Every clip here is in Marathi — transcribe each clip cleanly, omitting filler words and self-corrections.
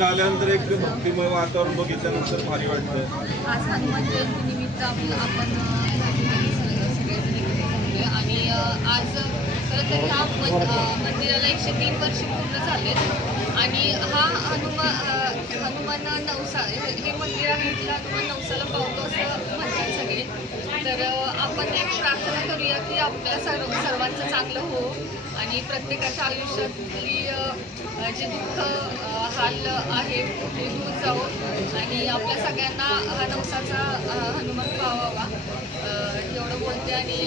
इथं आल्यानंतर एक भक्तिमय वातावरण बघितल्यानंतर भारी वाटतं. आज हनुमान जयंती निमित्त आपण सगळेजण इकडे जमले आणि आज खरं तर ह्या मंदिराला 103 वर्ष पूर्ण झाले आणि हा हनुमान नवसा हे मंदिर आहे इथलं हनुमान नवसाला पावतो असं म्हणतात सगळे. तर आपण एक प्रार्थना करूया की आपल्या सर्वांचं चांगलं हो आणि प्रत्येकाच्या आयुष्यातली जे दुःख हाल आहे ते दूर जाऊ आणि आपल्या सगळ्यांना हा नवसाचा हनुमान पावावा एवढं बोलते आणि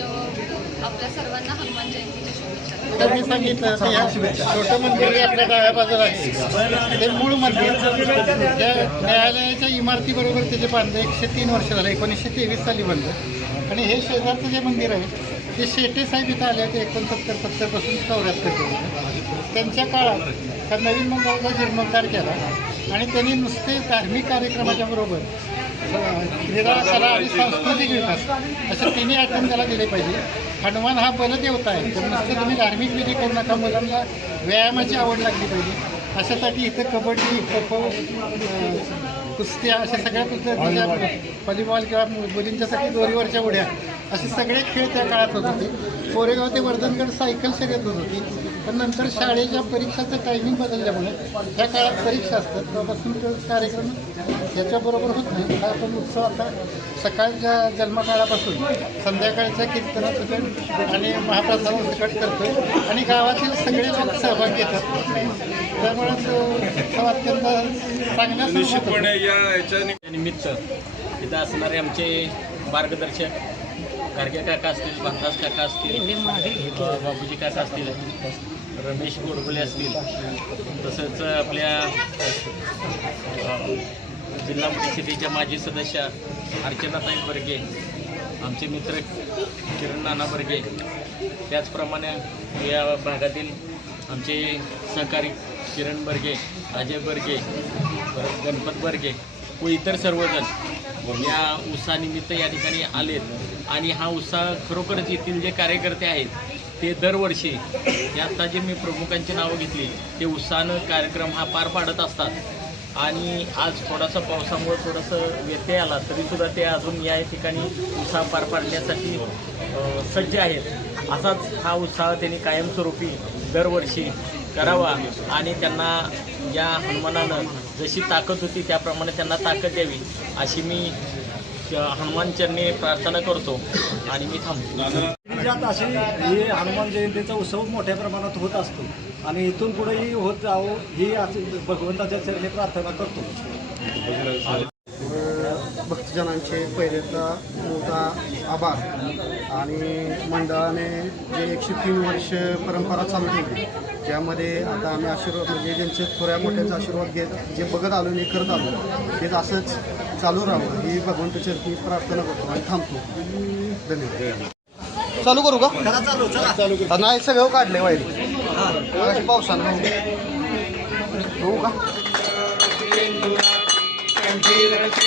आपल्या सर्वांना हनुमान जयंतीच्या शुभेच्छा. मी सांगितलं छोटं मंदिर आपल्या डाव्या बाजूला आहे ते मूळ मंदिर त्या न्यायालयाच्या इमारतीबरोबर त्याचे बांधलं 103 वर्ष झालं. 1923 साली बांधलं आणि हे शेजारचं जे मंदिर आहे ते शेटे साहेब इथं आले होते 69-70 पासून 74. त्यांच्या काळात हा नवीन मंदिराचा जीर्णोद्धार केला आणि त्यांनी नुसते धार्मिक कार्यक्रमाच्या बरोबर क्रीडा कला आणि सांस्कृतिक विकास असे तिन्ही आयटम त्याला दिले पाहिजे. हनुमान हा बलदेवता आहे तर नुसतं तुम्ही धार्मिक विधी करू नका, मुलांना व्यायामाची आवड लागली पाहिजे. अशासाठी इथं कबड्डी खो खो कुस्त्या अशा सगळ्या पुस्तकाच्या व्हॉलीबॉल किंवा मुलींच्यासाठी दोरीवरच्या उड्या असे सगळे खेळ त्या काळात होत होते. कोरेगाव ते वर्धनगड सायकल शर्यत होत होती. पण नंतर शाळेच्या परीक्षाचं टायमिंग बदलल्यामुळे त्या काळात परीक्षा असतात तेव्हापासून तो कार्यक्रम याच्याबरोबर होत नाही. हा आपण उत्सव आता सकाळच्या जन्मकाळापासून संध्याकाळच्या कीर्तनासकट आणि महाप्रसादासकट करतो आणि गावातील सगळे लोक सहभाग घेतात. त्यामुळे तो उत्सव अत्यंत चांगल्या निश्चितपणे याच्या निमित्त इथं असणारे आमचे मार्गदर्शक गाडगे काका असतील, भानदास काका असतील, बाबूजी काका असतील, रमेश गोडबोले असतील, तसंच आपल्या जिल्हा परिषदेच्या माजी सदस्य अर्चनाताई बर्गे, आमचे मित्र किरण नाना बर्गे, त्याचप्रमाणे या भागातील आमचे सहकारी किरण बर्गे, अजय बर्गे, परत गणपत बर्गे व इतर सर्वजण या उत्सवानिमित्त या ठिकाणी आलेत आणि हा उत्साह खरोखरच येथील जे कार्यकर्ते आहेत ते दरवर्षी आता जे मी प्रमुखांची नावं घेतली ते उत्साहानं कार्यक्रम हा पार पाडत असतात आणि आज थोडासा पावसामुळे थोडंसं व्यत्यय आला तरीसुद्धा ते अजून या ठिकाणी उत्साह पार पाडण्यासाठी सज्ज आहेत. असाच हा उत्साह त्यांनी कायमस्वरूपी दरवर्षी करावा आणि त्यांना या हनुमानानं जशी ताकद होती त्याप्रमाणे त्यांना ताकद द्यावी अशी मी हनुमान चरणी प्रार्थना करतो आणि मी थांबतो. ज्यात अशी ही हनुमान जयंतीचा उत्सव मोठ्या प्रमाणात होत असतो आणि इथून पुढेही होत जावं ही भगवंताच्या चरणी प्रार्थना करतो. भक्तजनांचे पहिल्यांदा मोठा आभार आणि मंडळाने जे 103 वर्ष परंपरा चालू ठेवली त्यामध्ये आता आम्ही आशीर्वाद म्हणजे ज्यांचे थोड्या मोठ्याचा आशीर्वाद घेत जे बघत आलो आणि करत आलो ते असंच चालू राहावं ही भगवंताची मी प्रार्थना करतो आणि थांबतो. धन्यवाद. चालू करू का? चला नाही सगळं काढले वाईट पावसानं होऊ का? जय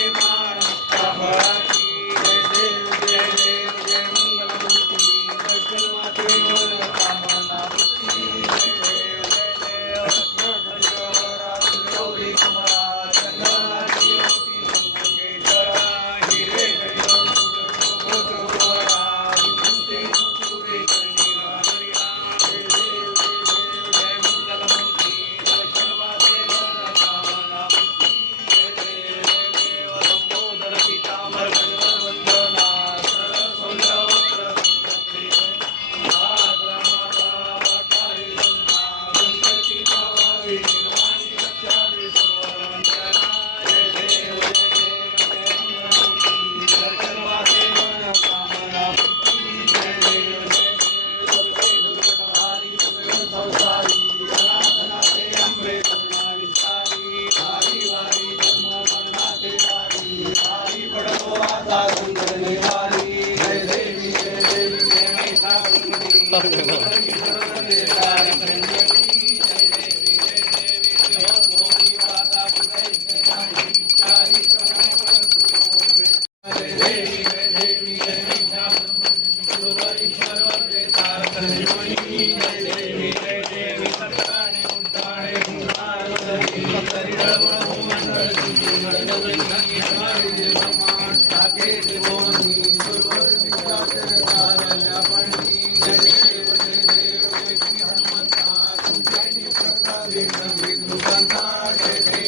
विष्णुकांता जय जय